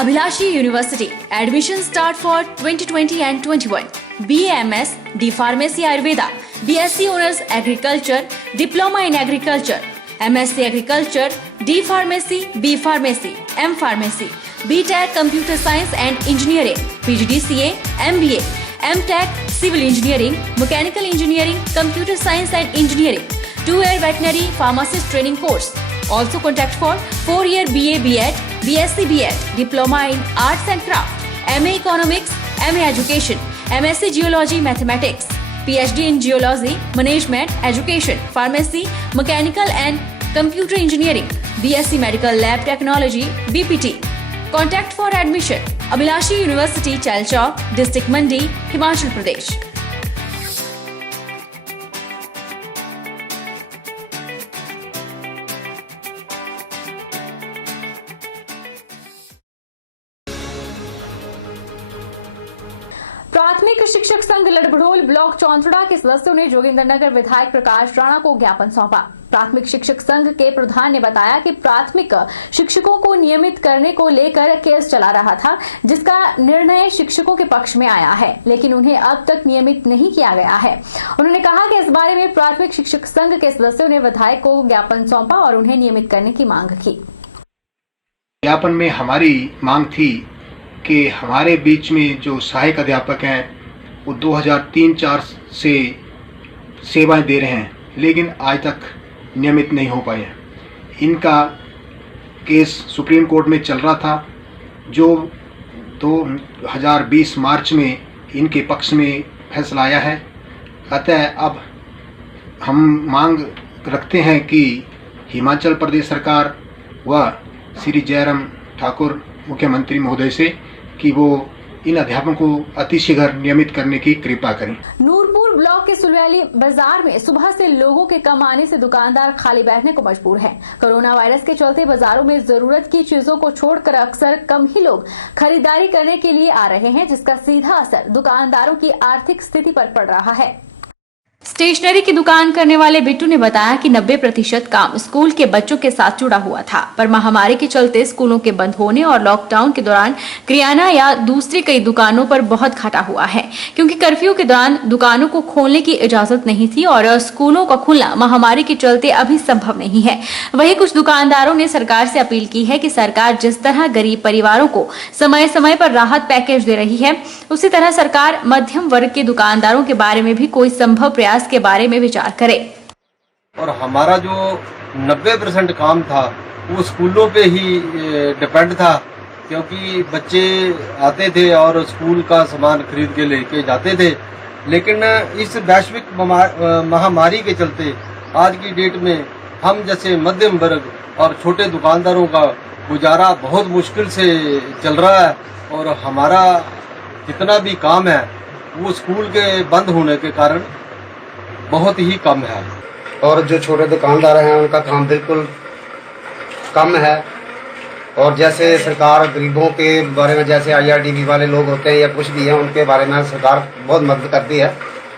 Abhilashi University. Admission start for 2020 and 21. BAMS, D Pharmacy Ayurveda, BSc Honors Agriculture, Diploma in Agriculture, MSc Agriculture, D Pharmacy, B Pharmacy, M Pharmacy, BTech Computer Science and Engineering, PGDCA, MBA, MTech Civil Engineering, Mechanical Engineering, Computer Science and Engineering, 2-year Veterinary Pharmacist Training Course. Also contact for 4-year BA BEd, BSc BEd, Diploma in Arts and Craft, MA Economics, MA Education, MSc Geology Mathematics, PhD in Geology, Management, Education, Pharmacy, Mechanical and Computer Engineering, BSc Medical Lab Technology, BPT. Contact for admission. Abhilashi University, Chalchawk, District Mandi, Himachal Pradesh. प्राथमिक शिक्षक संघ Ladbharol block चौंतड़ा के सदस्यों ने जोगिंदरनगर विधायक प्रकाश राणा को ज्ञापन सौंपा। प्राथमिक शिक्षक संघ के प्रधान ने बताया कि प्राथमिक शिक्षकों को नियमित करने को लेकर केस चला रहा था, जिसका निर्णय शिक्षकों के पक्ष में आया है, लेकिन उन्हें अब तक नियमित नहीं किया गया है। उन्होंने कहा कि इस बारे में प्राथमिक शिक्षक संघ के सदस्यों ने विधायक को ज्ञापन सौंपा और उन्हें नियमित करने की मांग की। ज्ञापन में हमारी मांग थी कि हमारे बीच में जो सहायक अध्यापक हैं वो 2003-04 से सेवाएं दे रहे हैं, लेकिन आज तक नियमित नहीं हो पाए हैं। इनका केस सुप्रीम कोर्ट में चल रहा था, जो 2020 मार्च में इनके पक्ष में फैसला आया है। अतः अब हम मांग रखते हैं कि हिमाचल प्रदेश सरकार व श्री जयराम ठाकुर मुख्यमंत्री महोदय से कि वो इन अध्यापकों को अतिशीघ्र नियमित करने की कृपा करें। नूरपुर ब्लॉक के सुलवैली बाजार में सुबह से लोगों के कम आने से दुकानदार खाली बैठने को मजबूर हैं। कोरोना वायरस के चलते बाजारों में जरूरत की चीजों को छोड़कर अक्सर कम ही लोग खरीदारी करने के लिए आ रहे हैं, जिसका सीधा असर दुकानदारों की आर्थिक स्थिति पर पड़ रहा है। स्टेशनरी की दुकान करने वाले बिट्टू ने बताया कि 90% काम स्कूल के बच्चों के साथ जुड़ा हुआ था, पर महामारी के चलते स्कूलों के बंद होने और लॉकडाउन के दौरान किराना या दूसरी कई दुकानों पर बहुत घाटा हुआ है, क्योंकि कर्फ्यू के दौरान दुकानों को खोलने की इजाजत नहीं थी और स्कूलों का खुलना महामारी के चलते अभी संभव नहीं है। वहीं कुछ दुकानदारों ने सरकार से अपील की है कि सरकार जिस तरह गरीब परिवारों को समय समय पर राहत पैकेज दे रही है, उसी तरह सरकार मध्यम वर्ग के दुकानदारों के बारे में भी कोई संभव प्रयास के बारे में विचार करे। और हमारा जो 90% काम था वो स्कूलों पे ही डिपेंड था, क्योंकि बच्चे आते थे और स्कूल का सामान खरीद के लेके जाते थे। लेकिन इस वैश्विक महामारी के चलते आज की डेट में हम जैसे मध्यम वर्ग और छोटे दुकानदारों का गुजारा बहुत मुश्किल से चल रहा है, और हमारा जितना भी काम है वो स्कूल के बंद होने के कारण बहुत ही कम है। और जो छोटे दुकानदार हैं उनका काम बिल्कुल कम है। और जैसे सरकार गरीबों के बारे में, जैसे IRDB वाले लोग होते हैं या कुछ भी हैं, उनके बारे में सरकार बहुत मदद करती है।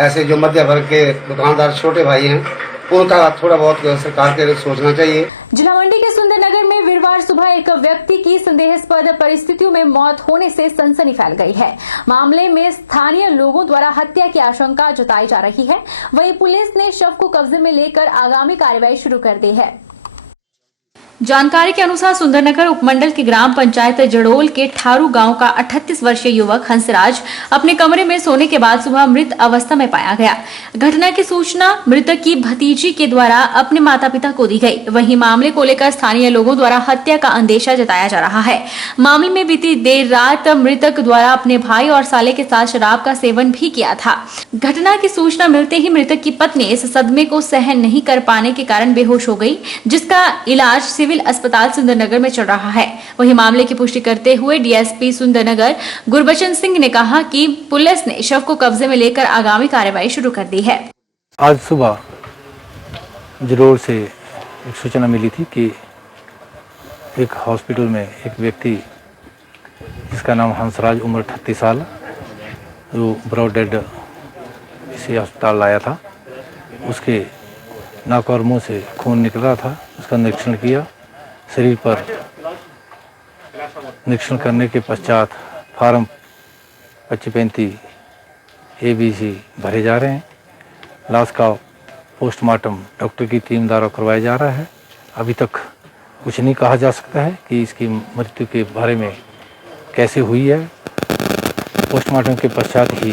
ऐसे जो मध्य वर्ग के दुकानदार छोटे भाई हैं, उनका थोड़ा बहुत सरकार के सोचना चाहिए। जिला मंडी के सुंदरनगर में वीरवार सुबह एक व्यक्ति की संदेहास्पद परिस्थितियों में मौत होने से सनसनी फैल गई है। मामले में स्थानीय लोगों द्वारा हत्या की आशंका जताई जा रही है। वहीं पुलिस ने शव को कब्जे में लेकर आगामी कार्रवाई शुरू कर दी है। जानकारी के अनुसार सुंदरनगर उपमंडल के ग्राम पंचायत जड़ोल के ठारू गांव का 38 वर्षीय युवक हंसराज अपने कमरे में सोने के बाद सुबह मृत अवस्था में पाया गया। घटना की सूचना मृतक की भतीजी के द्वारा अपने माता पिता को दी गई। वहीं मामले को लेकर स्थानीय लोगों द्वारा हत्या का अंदेशा जताया जा रहा है। मामले में बीती देर रात मृतक द्वारा अपने भाई और साले के साथ शराब का सेवन भी किया था। घटना की सूचना मिलते ही मृतक की पत्नी इस सदमे को सहन नहीं कर पाने के कारण बेहोश हो गई, जिसका इलाज सिविल अस्पताल सुंदरनगर में चल रहा है। वहीं मामले की पुष्टि करते हुए DSP सुंदरनगर गुरबचन सिंह ने कहा कि पुलिस ने शव को कब्जे में लेकर आगामी कार्रवाई शुरू कर दी है। आज सुबह जरूर से एक सूचना मिली थी कि एक हॉस्पिटल में एक व्यक्ति जिसका नाम हंसराज, उम्र 38 साल, जो ब्रॉड डेड इसे अस्पताल लाया था। उसके नाक और मुंह से खून निकल रहा था। उसका निरीक्षण किया, शरीर पर निरीक्षण करने के पश्चात फार्म 2535 ABC भरे जा रहे हैं। लाश का पोस्टमार्टम डॉक्टर की टीम द्वारा करवाया जा रहा है। अभी तक कुछ नहीं कहा जा सकता है कि इसकी मृत्यु के बारे में कैसे हुई है। पोस्टमार्टम के पश्चात ही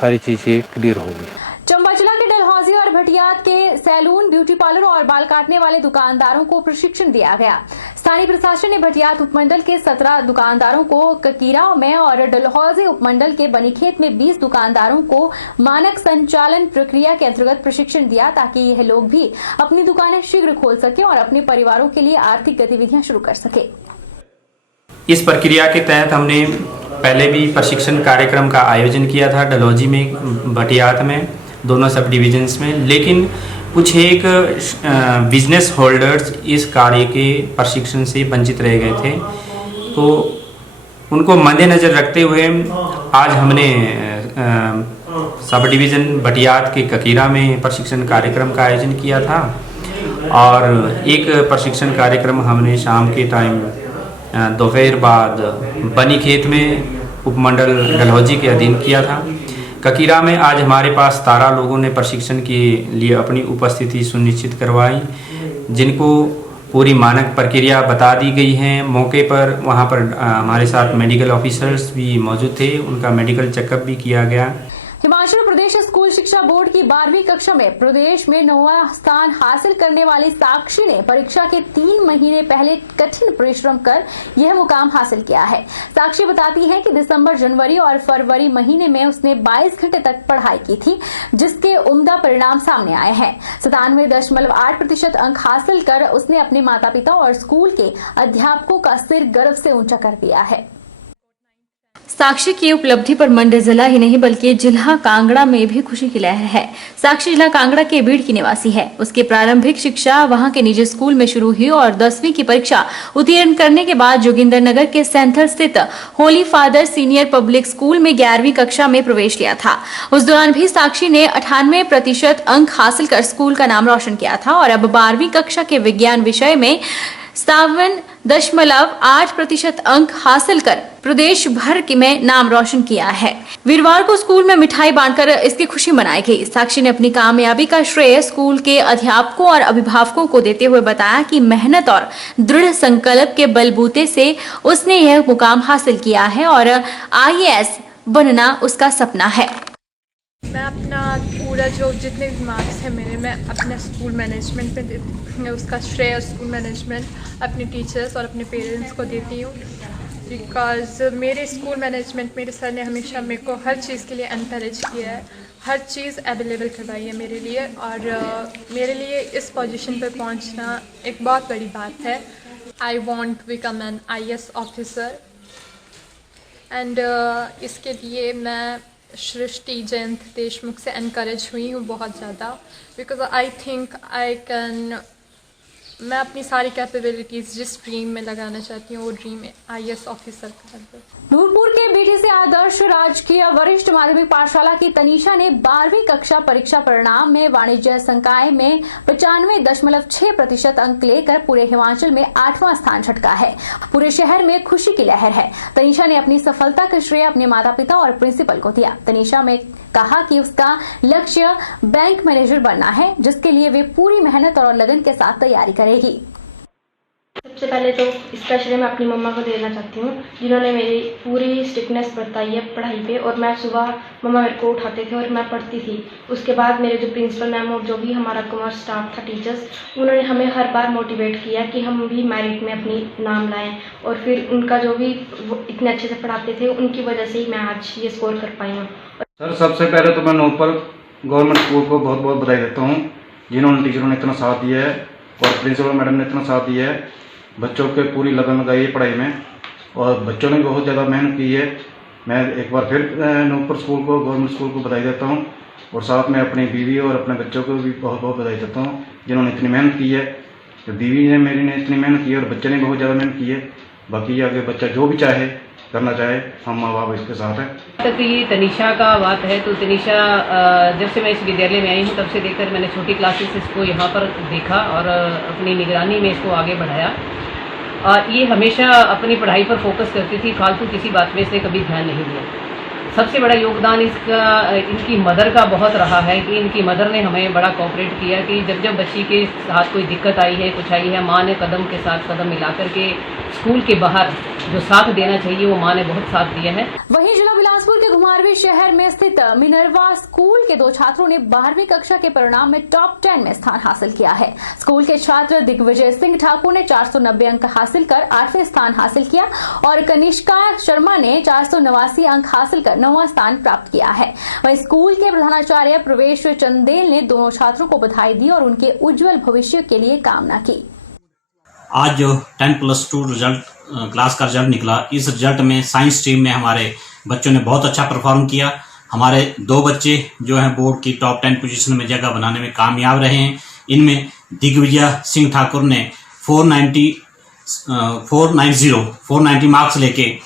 सारी चीज़ें क्लियर होगी। चंबा जिला के डलहौजी और भटियात के सैलून, ब्यूटी पार्लर और बाल काटने वाले दुकानदारों को प्रशिक्षण दिया गया। स्थानीय प्रशासन ने भटियात उपमंडल के 17 दुकानदारों को ककीरा में और डलहौजी उपमंडल के बनीखेत में 20 दुकानदारों को मानक संचालन प्रक्रिया के अंतर्गत प्रशिक्षण दिया, ताकि यह लोग भी अपनी दुकानें शीघ्र खोल सके और अपने परिवारों के लिए आर्थिक गतिविधियां शुरू कर सके। इस प्रक्रिया के तहत हमने पहले भी प्रशिक्षण कार्यक्रम का आयोजन किया था डलहौजी में, भटियात में, दोनों सब डिविजन्स में, लेकिन कुछ एक बिजनेस होल्डर्स इस कार्य के प्रशिक्षण से वंचित रह गए थे। तो उनको मद्देनज़र रखते हुए आज हमने सब डिवीज़न भटियात के ककीरा में प्रशिक्षण कार्यक्रम का आयोजन किया था और एक प्रशिक्षण कार्यक्रम हमने शाम के टाइम दोपहर बाद बनीखेत में उपमंडल डलहौजी के अधीन किया था। ककीरा में आज हमारे पास 17 लोगों ने प्रशिक्षण के लिए अपनी उपस्थिति सुनिश्चित करवाई, जिनको पूरी मानक प्रक्रिया बता दी गई है। मौके पर वहां पर हमारे साथ मेडिकल ऑफिसर्स भी मौजूद थे, उनका मेडिकल चेकअप भी किया गया। हिमाचल प्रदेश स्कूल शिक्षा बोर्ड की 12वीं कक्षा में प्रदेश में 9वां स्थान हासिल करने वाली साक्षी ने परीक्षा के 3 महीने पहले कठिन परिश्रम कर यह मुकाम हासिल किया है। साक्षी बताती है कि दिसंबर, जनवरी और फरवरी महीने में उसने 22 घंटे तक पढ़ाई की थी, जिसके उम्दा परिणाम सामने आए हैं। 97.8% अंक हासिल कर उसने अपने माता पिता और स्कूल के अध्यापकों का सिर गर्व से ऊंचा कर दिया है। साक्षी की उपलब्धि पर मंडी जिला ही नहीं बल्कि जिला कांगड़ा में भी खुशी की लहर है। साक्षी जिला कांगड़ा के बीड़ की निवासी है। उसकी प्रारंभिक शिक्षा वहां के निजी स्कूल में शुरू हुई और 10वीं की परीक्षा उत्तीर्ण करने के बाद जोगिंदरनगर के सेंथल स्थित Holi father senior public school में 11वीं कक्षा में प्रवेश लिया था। उस दौरान भी साक्षी ने 98% अंक हासिल कर स्कूल का नाम रोशन किया था और अब 12वीं कक्षा के विज्ञान विषय में 57.8% अंक हासिल कर प्रदेश भर में नाम रोशन किया है। वीरवार को स्कूल में मिठाई बांटकर इसकी खुशी मनाई गई। साक्षी ने अपनी कामयाबी का श्रेय स्कूल के अध्यापकों और अभिभावकों को देते हुए बताया कि मेहनत और दृढ़ संकल्प के बलबूते से उसने यह मुकाम हासिल किया है और IAS बनना उसका सपना है। मैं अपना पूरा जो जितने भी मार्क्स हैं मेरे, मैं अपना स्कूल मैनेजमेंट पे देती हूँ। उसका श्रेय स्कूल मैनेजमेंट, अपने टीचर्स और अपने पेरेंट्स को देती हूँ, बिकॉज़ मेरे स्कूल मैनेजमेंट, मेरे सर ने हमेशा मेरे को हर चीज़ के लिए एनकरेज किया है, हर चीज़ अवेलेबल करवाई है मेरे लिए और मेरे लिए इस पोजीशन पे पहुँचना एक बहुत बड़ी बात है। I want to become an IAS officer and इसके लिए मैं सृष्टि जयंत देशमुख से एनकरेज हुई हूँ बहुत ज़्यादा, because I think I can, मैं अपनी सारी कैपेबिलिटीज़ जिस ड्रीम में लगाना चाहती हूँ वो ड्रीम IAS ऑफिसर का है। नूरपुर के BTC आदर्श राजकीय वरिष्ठ माध्यमिक पाठशाला की तनीषा ने 12वीं कक्षा परीक्षा परिणाम में वाणिज्य संकाय में 95.6% अंक लेकर पूरे हिमाचल में 8वां स्थान झटका है। पूरे शहर में खुशी की लहर है। तनीषा ने अपनी सफलता का श्रेय अपने माता पिता और प्रिंसिपल को दिया। तनीषा ने कहा कि उसका लक्ष्य बैंक मैनेजर बनना है, जिसके लिए वे पूरी मेहनत और लगन के साथ तैयारी करेगी। सबसे पहले तो इसका श्रेय मैं अपनी मम्मा को देना चाहती हूँ, जिन्होंने मेरी पूरी स्ट्रिक्टनेस बरताई है पढ़ाई पे। और मैं सुबह मम्मा मेरे को उठाते थे और मैं पढ़ती थी। उसके बाद मेरे जो प्रिंसिपल मैम और जो भी हमारा कॉमर्स स्टाफ था, टीचर्स, उन्होंने हमें हर बार मोटिवेट किया कि हम भी मेरिट में अपनी नाम लाएं। और फिर उनका जो भी वो इतने अच्छे से पढ़ाते थे, उनकी वजह से ही मैं आज ये स्कोर कर पाई हूँ। सर, सबसे पहले तो मैं नूरपुर गवर्नमेंट स्कूल को बहुत बहुत बधाई देता हूँ, जिन्होंने टीचरों ने इतना साथ दिया है और प्रिंसिपल मैडम ने इतना साथ दिया है। बच्चों के पूरी लगन लगाई है पढ़ाई में और बच्चों ने बहुत ज़्यादा मेहनत की है। मैं एक बार फिर नूरपुर स्कूल को, गवर्नमेंट स्कूल को बधाई देता हूँ और साथ में अपनी बीवी और अपने बच्चों को भी बहुत बहुत बधाई देता हूँ, जिन्होंने इतनी मेहनत की है। तो बीवी ने मेरी ने इतनी मेहनत की है और बच्चे ने बहुत ज़्यादा मेहनत की है। बाकी आगे बच्चा जो भी चाहे करना चाहे, हम माँ बाप इसके साथ हैं। तक ये तनीषा का बात है तो तनीषा जब से मैं इस विद्यालय में आई हूँ तब से देखकर मैंने छोटी क्लासेस इसको यहाँ पर देखा और अपनी निगरानी में इसको आगे बढ़ाया। ये हमेशा अपनी पढ़ाई पर फोकस करती थी, फालतू किसी बात में इसने कभी ध्यान नहीं दिया। सबसे बड़ा योगदान इनकी मदर का बहुत रहा है कि इनकी मदर ने हमें बड़ा कोऑपरेट किया कि जब जब बच्ची के साथ कोई दिक्कत आई है, कुछ आई है, माँ ने कदम के साथ कदम मिलाकर के स्कूल के बाहर जो साथ देना चाहिए वो माँ ने बहुत साथ दिया है। वहीं जिला बिलासपुर के घुमारवीं शहर में स्थित मिनरवा स्कूल के 2 छात्रों ने 12वीं कक्षा के परिणाम में टॉप 10 में स्थान हासिल किया है। स्कूल के छात्र दिग्विजय सिंह ठाकुर ने 490 अंक हासिल कर 8वें स्थान हासिल किया और कनिष्का शर्मा ने 489 अंक हासिल कर 9वां स्थान प्राप्त किया है। वहीं स्कूल के प्रधानाचार्य प्रवेश चंदेल ने दोनों छात्रों को बधाई दी और उनके उज्जवल भविष्य के लिए कामना की। आज जो 10+2 रिजल्ट क्लास का रिजल्ट निकला, इस रिजल्ट में साइंस स्ट्रीम में हमारे बच्चों ने बहुत अच्छा परफॉर्म किया। हमारे 2 बच्चे जो हैं बोर्ड की टॉप 10 पोजीशन में जगह बनाने में कामयाब रहे हैं। इनमें दिग्विजय सिंह ठाकुर ने 490 मार्क्स लेके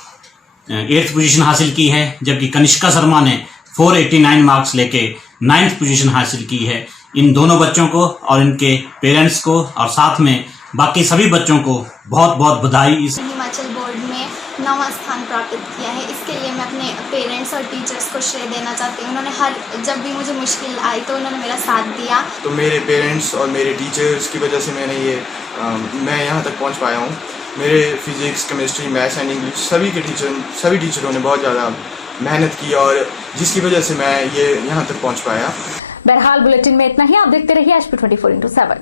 8th पोजीशन हासिल की है, जबकि कनिष्का शर्मा ने 489 मार्क्स लेके 9th पोजीशन हासिल की है। इन दोनों बच्चों को और इनके पेरेंट्स को और साथ में बाकी सभी बच्चों को बहुत बहुत बधाई। हिमाचल बोर्ड में 9वां स्थान प्राप्त किया है, इसके लिए मैं अपने पेरेंट्स और टीचर्स को श्रेय देना चाहती हूँ। उन्होंने जब भी मुझे मुश्किल आई तो उन्होंने मेरा साथ दिया। तो मेरे पेरेंट्स और मेरे टीचर्स की वजह से मैं यहाँ तक पहुँच पाया हूँ। मेरे physics, chemistry, maths and English सभी टीचरों ने बहुत ज़्यादा मेहनत की और जिसकी वजह से मैं यहाँ तक पहुँच पाया। बहरहाल बुलेटिन में इतना ही। आप देखते रहिए HP 24x7।